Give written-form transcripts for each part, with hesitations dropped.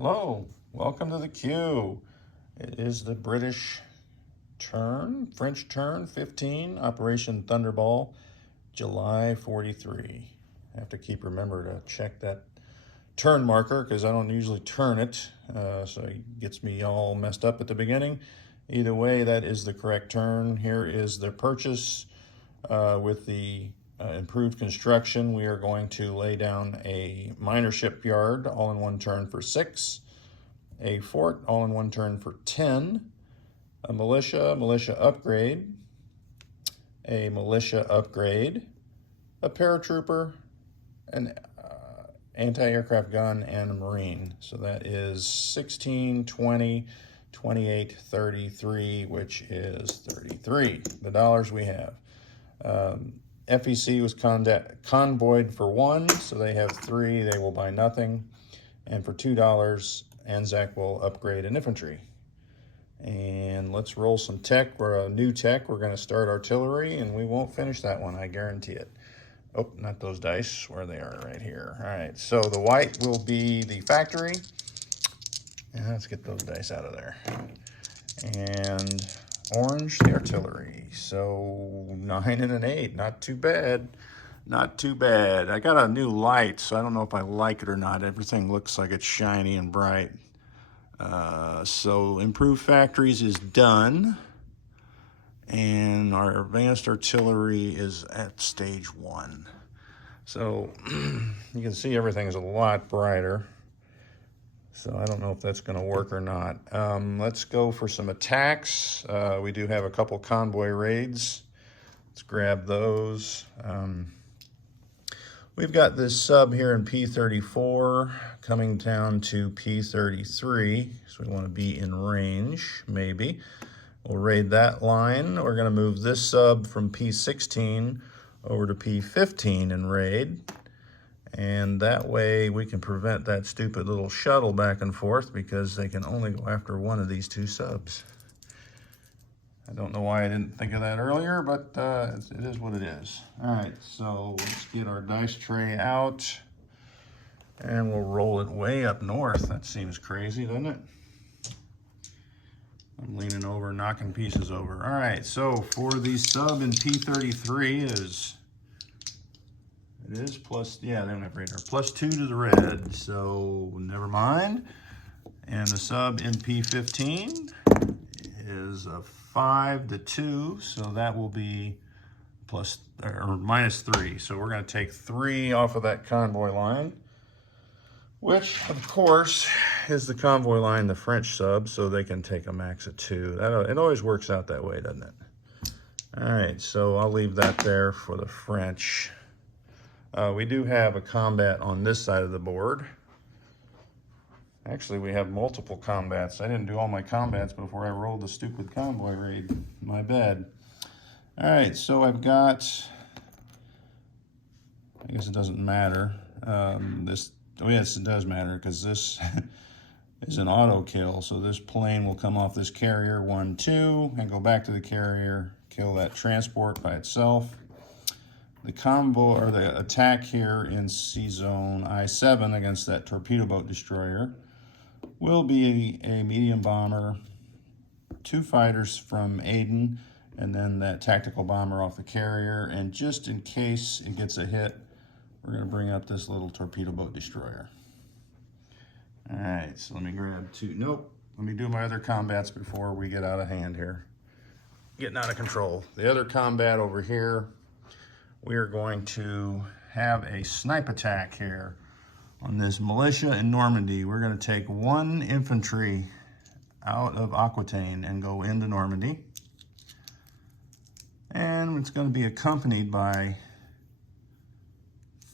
Hello, welcome to the queue. It is the British turn, French turn 15, Operation Thunderball, July 43. I have to remember to check that turn marker because I don't usually turn it, so it gets me all messed up at the beginning. Either way, that is the correct turn. Here is the purchase with the improved construction. We are going to lay down a minor shipyard all in one turn for 6, a fort all in one turn for 10, a militia upgrade, a militia upgrade, a paratrooper, an anti-aircraft gun, and a marine. So that is 16, 20, 28, 33, which is 33, the dollars we have. FEC was convoyed for 1, so they have 3. They will buy nothing. And for $2, Anzac will upgrade an infantry. And let's roll some tech. We're a new tech. We're going to start artillery, and we won't finish that one, I guarantee it. Oh, not those dice. Where they are, right here. All right, so the white will be the factory. And let's get those dice out of there. And orange, the artillery. So 9 and an 8, not too bad. Not too bad. I got a new light, so I don't know if I like it or not. Everything looks like it's shiny and bright. So improved factories is done. And our advanced artillery is at stage 1. So you can see everything's a lot brighter. So I don't know if that's going to work or not. Let's go for some attacks. We do have a couple convoy raids. Let's grab those. We've got this sub here in P34 coming down to P33. So we want to be in range, maybe. We'll raid that line. We're going to move this sub from P16 over to P15 and raid. And that way we can prevent that stupid little shuttle back and forth because they can only go after one of these 2 subs. I don't know why I didn't think of that earlier, but it is what it is. All right, so let's get our dice tray out and we'll roll it way up north. That seems crazy, doesn't it? I'm leaning over, knocking pieces over. All right, so for the sub in P33 it is plus, yeah, they don't have radar, plus 2 to the red, so never mind. And the sub in P15 is a 5 to 2, so that will be plus or minus 3. So we're going to take 3 off of that convoy line, which of course is the convoy line, the French sub, so they can take a max of 2. It always works out that way, doesn't it? All right, so I'll leave that there for the French. We do have a combat on this side of the board. Actually, we have multiple combats. I didn't do all my combats before I rolled the stupid convoy raid. My bad. All right, so I've got, I guess it doesn't matter. Oh yes, it does matter because this is an auto kill. So this plane will come off this carrier, 1, 2, and go back to the carrier, kill that transport by itself. The convoy, or the attack here in C zone I7 against that torpedo boat destroyer will be a medium bomber, 2 fighters from Aden, and then that tactical bomber off the carrier. And just in case it gets a hit, we're going to bring up this little torpedo boat destroyer. All right, so let me grab 2. Nope, let me do my other combats before we get out of hand here. Getting out of control. The other combat over here, we are going to have a snipe attack here on this militia in Normandy. We're going to take 1 infantry out of Aquitaine and go into Normandy. And it's going to be accompanied by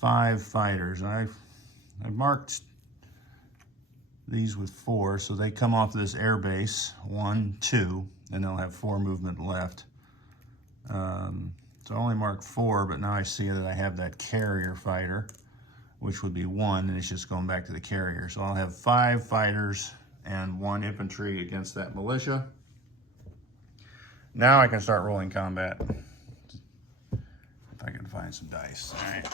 5 fighters. I've marked these with 4, so they come off this air base, 1, 2, and they'll have 4 movement left. So I only marked 4, but now I see that I have that carrier fighter, which would be 1, and it's just going back to the carrier. So I'll have 5 fighters and 1 infantry against that militia. Now I can start rolling combat. If I can find some dice. All right.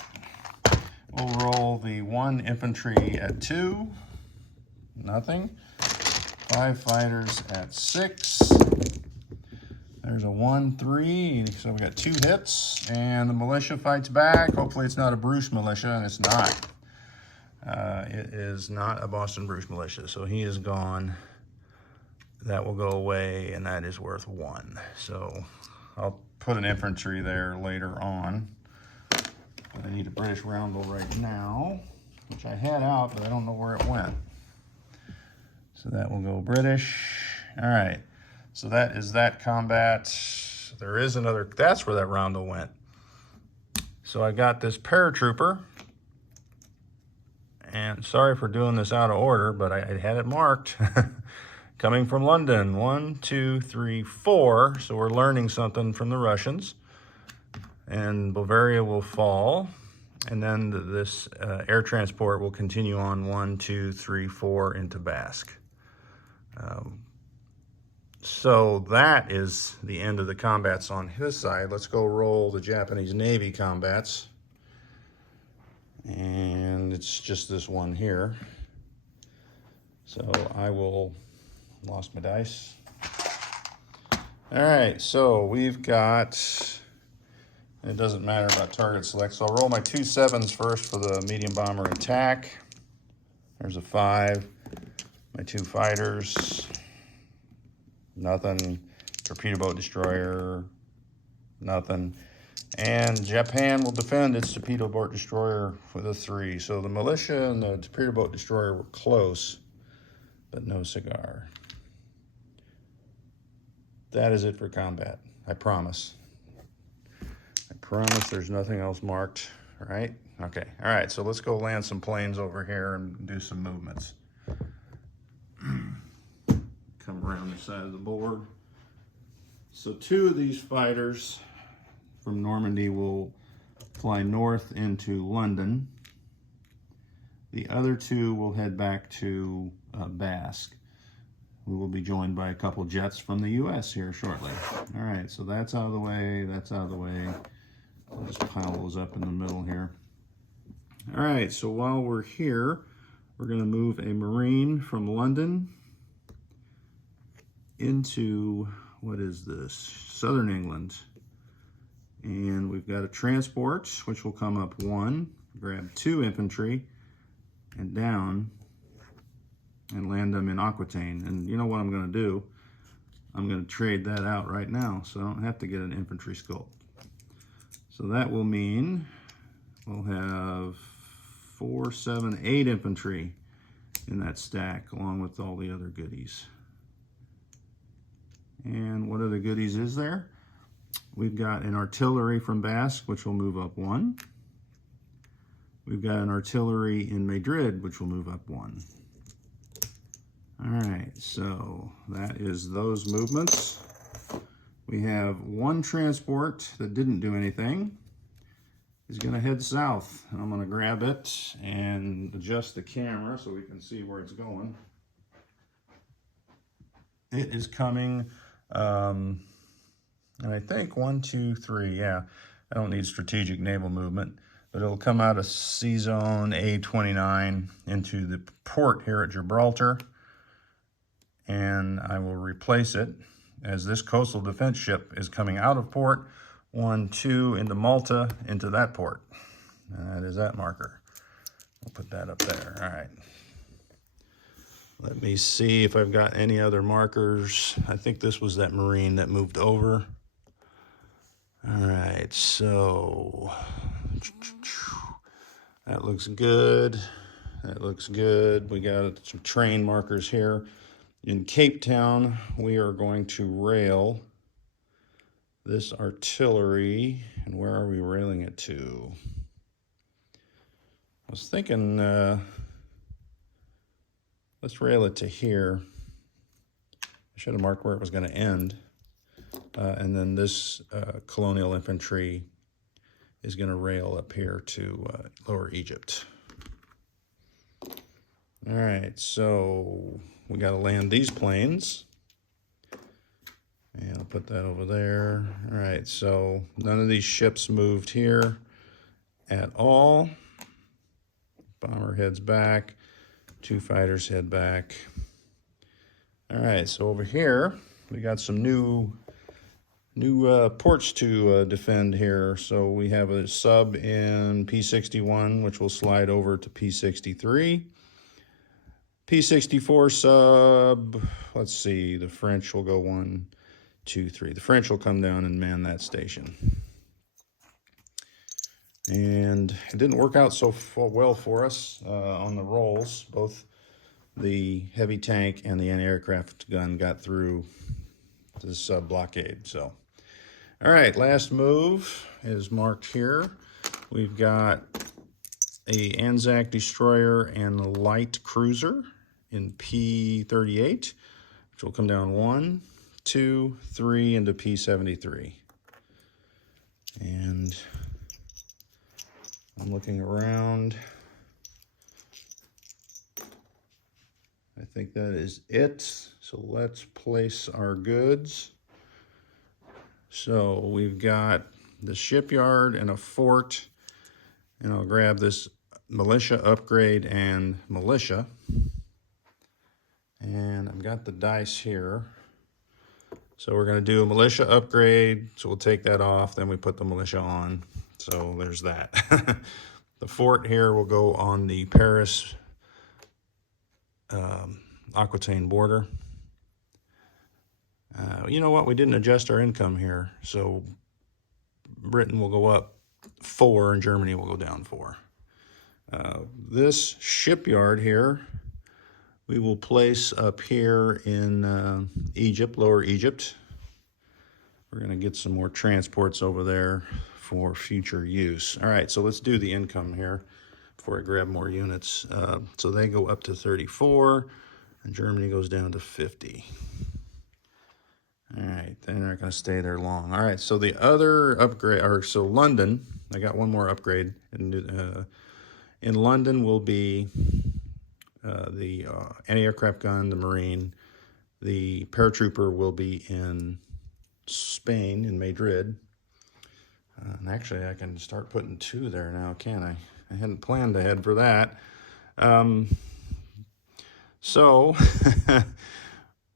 We'll roll the 1 infantry at 2. Nothing. 5 fighters at 6. There's a 1, 3, so we got 2 hits, and the militia fights back. Hopefully it's not a Bruce militia, and it's not. It is not a Boston Bruce militia, so he is gone. That will go away, and that is worth 1. So I'll put an infantry there later on. But I need a British roundel right now, which I had out, but I don't know where it went. So that will go British. All right. So that is that combat. There is another, that's where that roundel went. So I got this paratrooper. And sorry for doing this out of order, but I had it marked. Coming from London, 1, 2, 3, 4. So we're learning something from the Russians. And Bavaria will fall. And then this air transport will continue on 1, 2, 3, 4 into Basque. So that is the end of the combats on his side. Let's go roll the Japanese Navy combats. And it's just this one here. So I will, lost my dice. All right, so we've got, it doesn't matter about target select. So I'll roll my 2 7s first for the medium bomber attack. There's a 5, my 2 fighters. Nothing. Torpedo boat destroyer. Nothing. And Japan will defend its torpedo boat destroyer with a 3. So the militia and the torpedo boat destroyer were close, but no cigar. That is it for combat. I promise. I promise there's nothing else marked. All right? Okay. All right. So let's go land some planes over here and do some movements. Come around the side of the board. So 2 of these fighters from Normandy will fly north into London. The other 2 will head back to Basque. We will be joined by a couple jets from the US here shortly. All right, so that's out of the way, that's out of the way. I'll just pile those up in the middle here. All right, so while we're here, we're gonna move a Marine from London into, what is this? Southern England. And we've got a transport, which will come up 1, grab 2 infantry, and down, and land them in Aquitaine. And you know what I'm gonna do? I'm gonna trade that out right now, so I don't have to get an infantry sculpt. So that will mean we'll have 4, 7, 8 infantry in that stack, along with all the other goodies. And what other goodies is there? We've got an artillery from Basque, which will move up 1. We've got an artillery in Madrid, which will move up 1. All right, so that is those movements. We have 1 transport that didn't do anything. It's gonna head south. I'm gonna grab it and adjust the camera so we can see where it's going. It is coming, and I think 1, 2, 3, yeah. I don't need strategic naval movement, but it'll come out of C zone A29 into the port here at Gibraltar, and I will replace it as this coastal defense ship is coming out of port, 1, 2 into Malta, into that port. And that is that marker. We'll put that up there. All right. Let me see if I've got any other markers. I think this was that Marine that moved over. All right, so that looks good. That looks good. We got some train markers here. In Cape Town, we are going to rail this artillery. And where are we railing it to? I was thinking, let's rail it to here. I should have marked where it was going to end. And then this colonial infantry is going to rail up here to Lower Egypt. All right, so we got to land these planes. And I'll put that over there. All right, so none of these ships moved here at all. Bomber heads back. 2 fighters head back. All right, so over here, we got some new ports to defend here. So we have a sub in P61, which will slide over to P63. P64 sub, let's see, the French will go 1, 2, 3. The French will come down and man that station. And it didn't work out so well for us on the rolls. Both the heavy tank and the anti-aircraft gun got through the sub blockade. So, all right, last move is marked here. We've got a Anzac destroyer and a light cruiser in P38, which will come down 1, 2, 3 into P73. And I'm looking around. I think that is it. So let's place our goods. So we've got the shipyard and a fort, and I'll grab this militia upgrade and militia. And I've got the dice here. So we're going to do a militia upgrade. So we'll take that off, then we put the militia on. So there's that. The fort here will go on the Paris Aquitaine border. You know what? We didn't adjust our income here. So Britain will go up 4 and Germany will go down 4. This shipyard here, we will place up here in Egypt, Lower Egypt. We're going to get some more transports over there for future use. All right, so let's do the income here before I grab more units. So they go up to 34, and Germany goes down to 50. All right, they're not going to stay there long. All right, so the other upgrade, so London, I got one more upgrade. In London will be the anti-aircraft gun, the Marine. The paratrooper will be in Spain, in Madrid. And actually, I can start putting 2 there now, can't I? I hadn't planned ahead for that.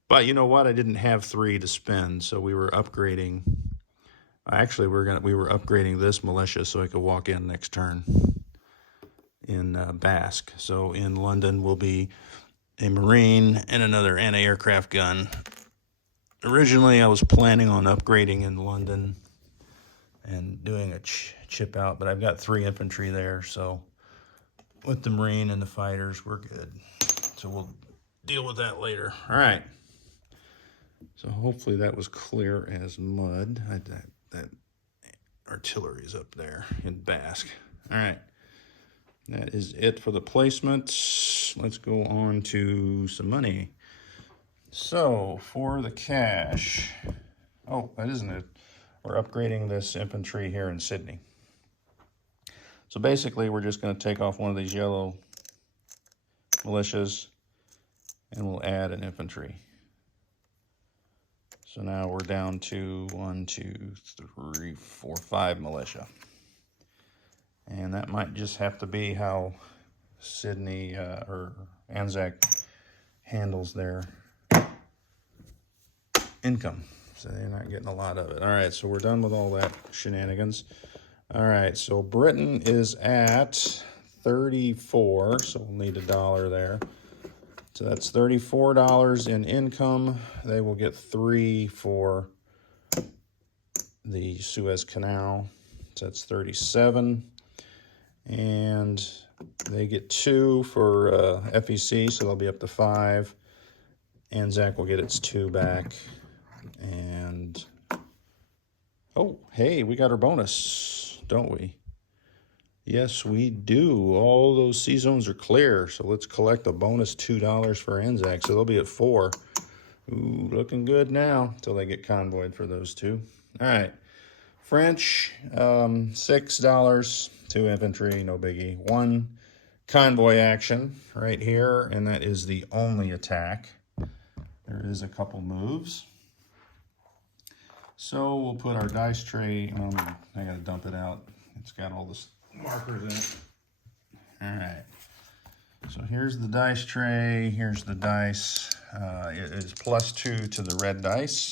But you know what? I didn't have 3 to spend, so we were upgrading. Actually, we were upgrading this militia so I could walk in next turn in Basque. So in London will be a Marine and another anti-aircraft gun. Originally, I was planning on upgrading in London and doing a chip out, but I've got 3 infantry there, so with the Marine and the fighters, we're good. So we'll deal with that later. All right. So hopefully that was clear as mud. That artillery's up there in Basque. All right. That is it for the placements. Let's go on to some money. So for the cash, oh, that isn't it. We're upgrading this infantry here in Sydney. So basically, we're just going to take off one of these yellow militias, and we'll add an infantry. So now we're down to 1, 2, 3, 4, 5 militia. And that might just have to be how Sydney or Anzac handles their income. So they're not getting a lot of it. All right, so we're done with all that shenanigans. All right, so Britain is at 34, so we'll need $1 there. So that's $34 in income. They will get 3 for the Suez Canal. So that's 37. And they get 2 for FEC, so they'll be up to 5. Anzac will get its 2 back. And, oh, hey, we got our bonus, don't we? Yes, we do. All those C zones are clear, so let's collect a bonus $2 for Anzac, so they'll be at 4. Ooh, looking good now until they get convoyed for those 2. All right, French, $6, 2 infantry, no biggie. 1 convoy action right here, and that is the only attack. There is a couple moves. So we'll put our dice tray, I gotta dump it out. It's got all the markers in it. All right. So here's the dice tray, here's the dice. It is +2 to the red dice.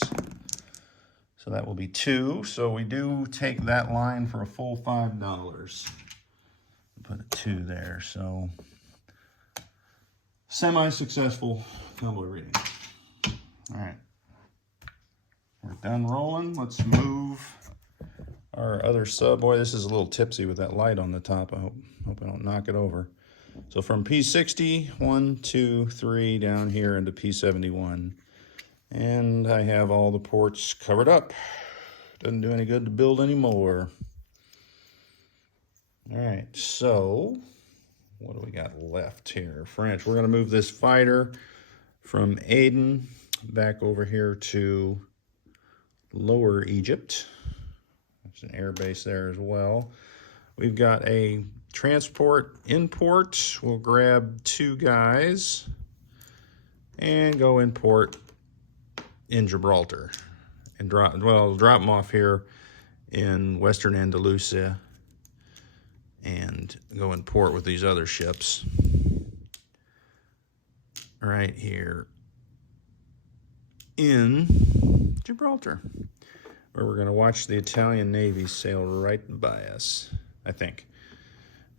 So that will be 2. So we do take that line for a full $5. Put a 2 there. So semi-successful cowboy reading. All right. We're done rolling. Let's move our other sub. Boy, this is a little tipsy with that light on the top. I hope I don't knock it over. So from P60, 1, 2, 3 down here into P71. And I have all the ports covered up. Doesn't do any good to build anymore. All right, so what do we got left here? French. We're going to move this fighter from Aden back over here to Lower Egypt. There's an air base there as well. We've got a transport import. We'll grab 2 guys and go import in Gibraltar and drop them off here in Western Andalusia and go in port with these other ships right here in Gibraltar, where we're going to watch the Italian Navy sail right by us, I think.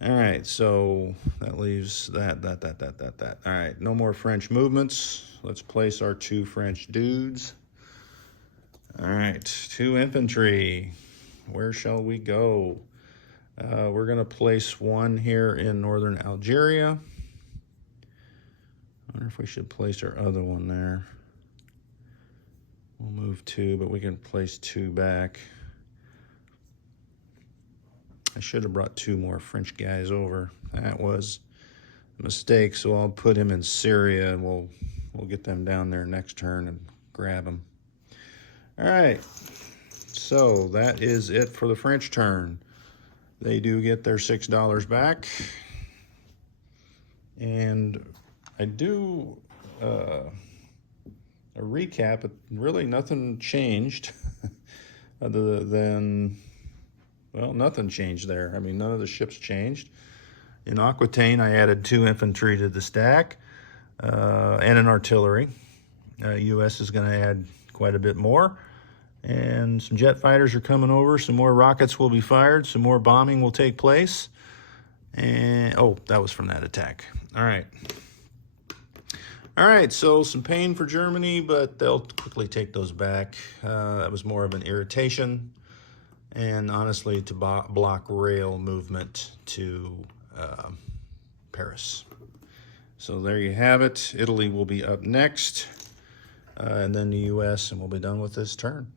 All right, so that leaves that. All right, no more French movements. Let's place our 2 French dudes. All right, 2 infantry. Where shall we go? We're going to place 1 here in northern Algeria. I wonder if we should place our other one there. We'll move 2, but we can place 2 back. I should have brought 2 more French guys over. That was a mistake, so I'll put him in Syria, and we'll get them down there next turn and grab them. All right, so that is it for the French turn. They do get their $6 back, and I do a recap. Really, nothing changed other than, well, nothing changed there. I mean, none of the ships changed. In Aquitaine, I added 2 infantry to the stack and an artillery. U.S. is going to add quite a bit more. And some jet fighters are coming over. Some more rockets will be fired. Some more bombing will take place. And, oh, that was from that attack. All right. All right, so some pain for Germany, but they'll quickly take those back. That was more of an irritation. And honestly, to block rail movement to Paris. So there you have it. Italy will be up next, and then the U.S., and we'll be done with this turn.